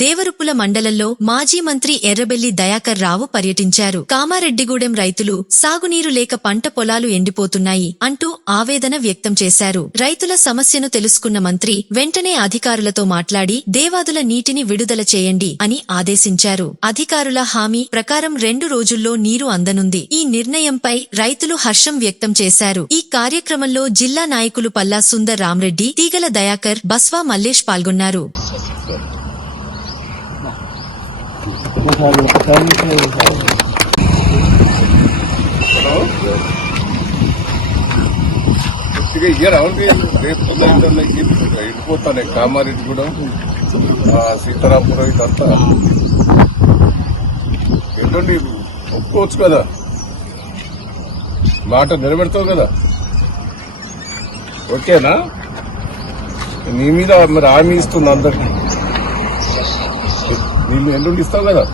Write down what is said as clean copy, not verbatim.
దేవరుప్పుల మండలంలో మాజీ మంత్రి ఎర్రబెల్లి దయాకర్ రావు పర్యటించారు. కామారెడ్డిగూడెం రైతులు సాగునీరు లేక పంట పొలాలు ఎండిపోతున్నాయి అంటూ ఆవేదన వ్యక్తం చేశారు. రైతుల సమస్యను తెలుసుకున్న మంత్రి వెంటనే అధికారులతో మాట్లాడి దేవాదుల నీటిని విడుదల చేయండి అని ఆదేశించారు. అధికారుల హామీ ప్రకారం 2 రోజుల్లో నీరు అందనుంది. ఈ నిర్ణయంపై రైతులు హర్షం వ్యక్తం చేశారు. ఈ కార్యక్రమంలో జిల్లా నాయకులు పల్లా సుందర్ రామ్రెడ్డి, తీగల దయాకర్, బస్వా మల్లేష్ పాల్గొన్నారు. వెళ్ళిపోతానే కామారెడ్డి కూడా సీతారాంపురం ఇదంతా ఏంటండి ఒప్పుకోవచ్చు కదా, మాట నిలబెడతావు కదా, ఓకేనా? నీ మీద మరి హామీ ఇస్తుంది అందరికి, నీళ్ళు ఎల్లుండి ఇస్తావు కదా.